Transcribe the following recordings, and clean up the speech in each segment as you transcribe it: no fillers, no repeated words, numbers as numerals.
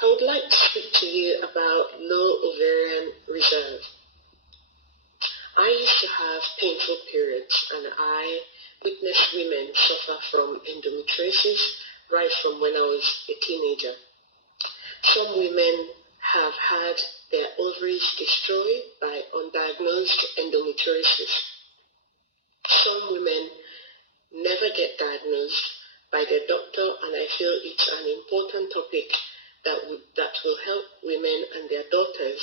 I would like to speak to you about low ovarian reserve. I used to have painful periods, and I witnessed women suffer from endometriosis right from when I was a teenager. Some women have had their ovaries destroyed by undiagnosed endometriosis. Some women never get diagnosed by their doctor, and I feel it's an important topic that will help women and their daughters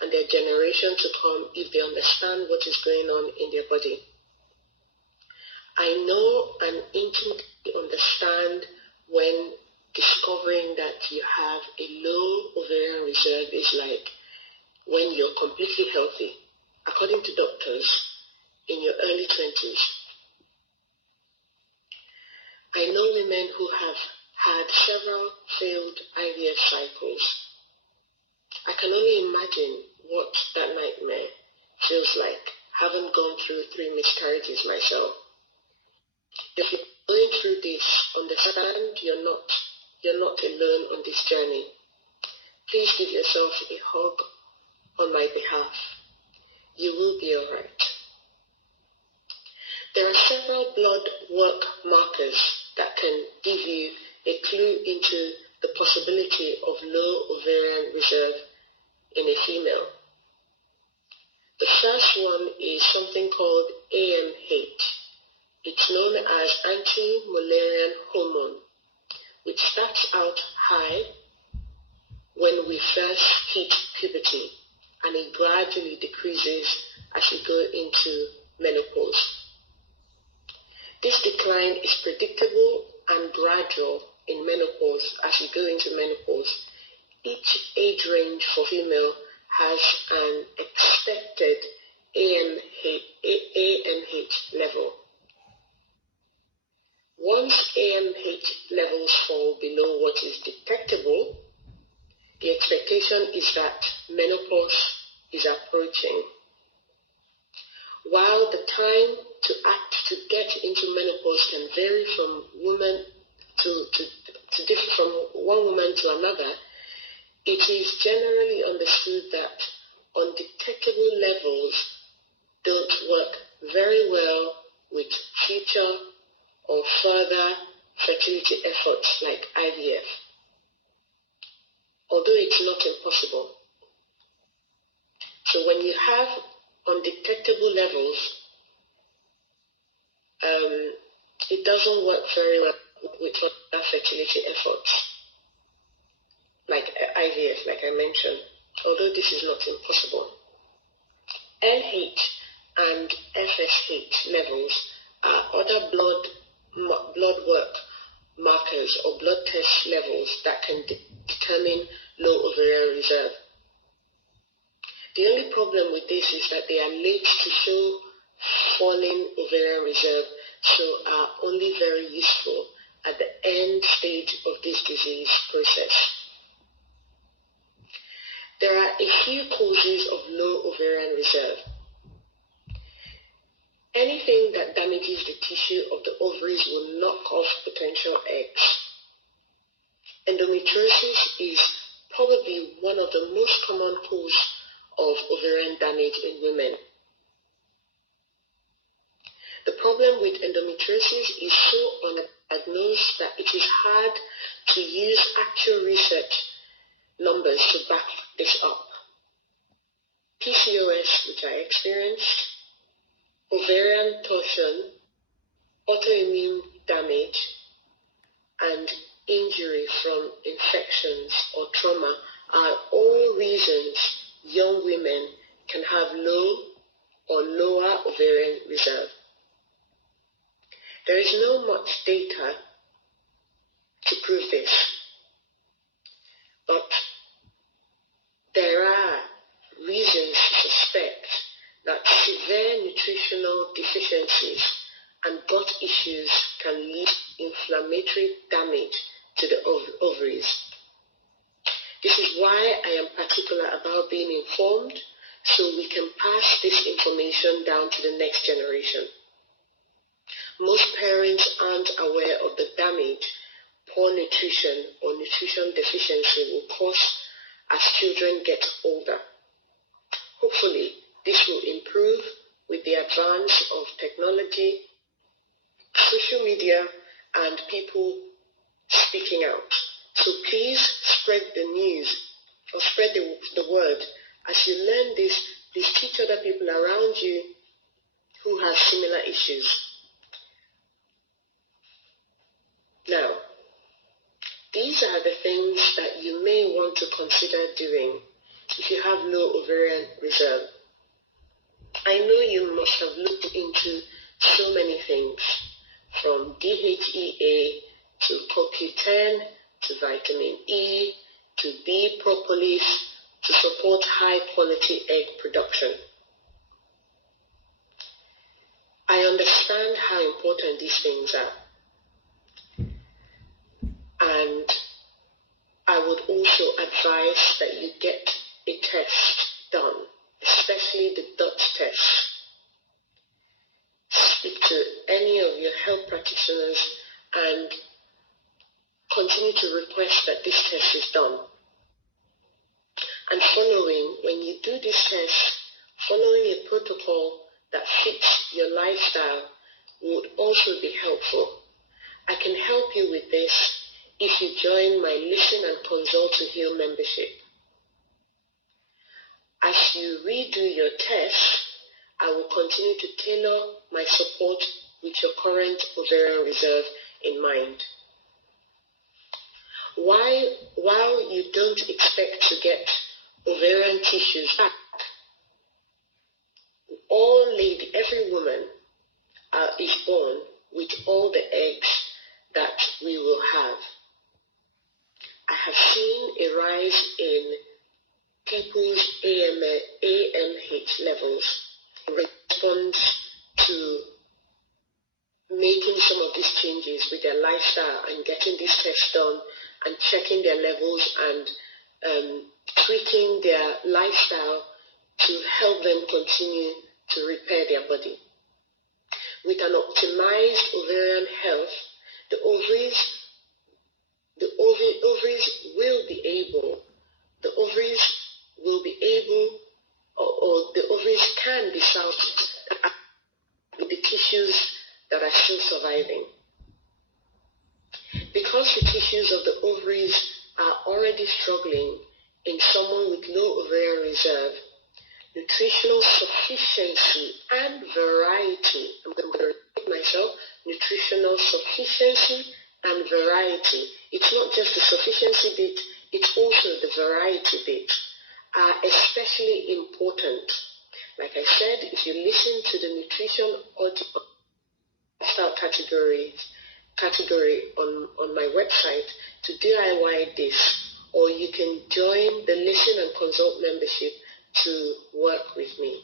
and their generation to come if they understand what is going on in their body. I know and intimately understand when discovering that you have a low ovarian reserve is like when you're completely healthy, according to doctors, in your early 20s. I know women who have had several failed IVF cycles. I can only imagine what that nightmare feels like, having gone through 3 miscarriages myself. If you're going through this, understand you're not alone on this journey. Please give yourself a hug on my behalf. You will be alright. There are several blood work markers that can give you a clue into the possibility of low ovarian reserve in a female. The first one is something called AMH. It's known as anti-Mullerian hormone, which starts out high when we first hit puberty, and it gradually decreases as we go into menopause. This decline is predictable and gradual in menopause as we go into menopause. Each age range for female has an expected AMH level. Once AMH levels fall below what is detectable, the expectation is that menopause is approaching. While the time to act to get into menopause can vary from woman to differ from one woman to another, it is generally understood that undetectable levels don't work very well with future or further fertility efforts like IVF, although it's not impossible. So when you have undetectable levels, it doesn't work very well with other fertility efforts like IVF, like I mentioned, although this is not impossible. LH and FSH levels are other blood work markers or blood test levels that can determine low ovarian reserve. The only problem with this is that they are late to show falling ovarian reserve, so are only very useful at the end stage of this disease process. There are a few causes of low ovarian reserve. Anything that damages the tissue of the ovaries will knock off potential eggs. Endometriosis is probably one of the most common causes of ovarian damage in women. The problem with endometriosis is so undiagnosed that it is hard to use actual research numbers to back this up. PCOS, which I experienced, ovarian torsion, autoimmune damage, and injury from infections or trauma are all reasons young women can have low or lower ovarian reserve. There is not much data to prove this, but there are reasons to suspect that severe nutritional deficiencies and gut issues can lead to inflammatory damage to the ovaries. This is why I am particular about being informed so we can pass this information down to the next generation. Most parents aren't aware of the damage poor nutrition or nutrition deficiency will cause as children get older. Hopefully, this will improve with the advance of technology, social media, and people speaking out. So please spread the news or spread the word. As you learn this, please teach other people around you who have similar issues. Now, these are the things that you may want to consider doing if you have low ovarian reserve. I know you must have looked into so many things, from DHEA to CoQ10 to vitamin E to B propolis to support high quality egg production. I understand how important these things are. And I would also advise that you get a test done, especially the Dutch test. Speak to any of your health practitioners and continue to request that this test is done. And when you do this test, following a protocol that fits your lifestyle would also be helpful. I can help you with this if you join my Listen and Consult to Heal membership. As you redo your test, I will continue to tailor my support with your current ovarian reserve in mind. While you don't expect to get ovarian tissues back, every woman is born with all the eggs that we will have. I have seen a rise in people's AMH levels in response to making some of these changes with their lifestyle and getting this test done and checking their levels and tweaking their lifestyle to help them continue to repair their body. With an optimized ovarian health, the ovaries can be salvaged with the tissues that are still surviving. Because the tissues of the ovaries are already struggling in someone with low ovarian reserve, nutritional sufficiency and variety, I'm going to repeat myself, nutritional sufficiency and variety. It's not just the sufficiency bit, it's also the variety bit, are especially important. Like I said, if you listen to the nutrition or lifestyle category on my website to DIY this, or you can join the Listen and Consult membership to work with me.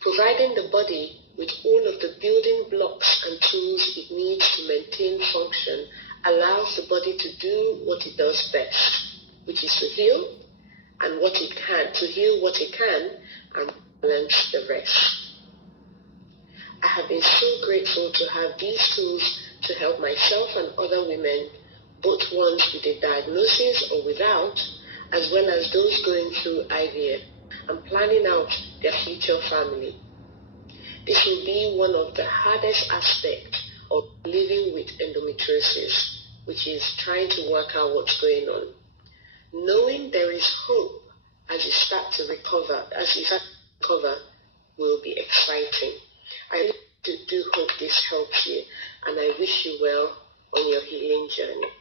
Providing the body with all of the building blocks and tools it needs to maintain function allows the body to do what it does best, which is to heal what it can and balance the rest. I have been so grateful to have these tools to help myself and other women, both ones with a diagnosis or without, as well as those going through IVF and planning out their future family. This will be one of the hardest aspects of living with endometriosis, which is trying to work out what's going on. Knowing there is hope as you start to recover, will be exciting. I do hope this helps you, and I wish you well on your healing journey.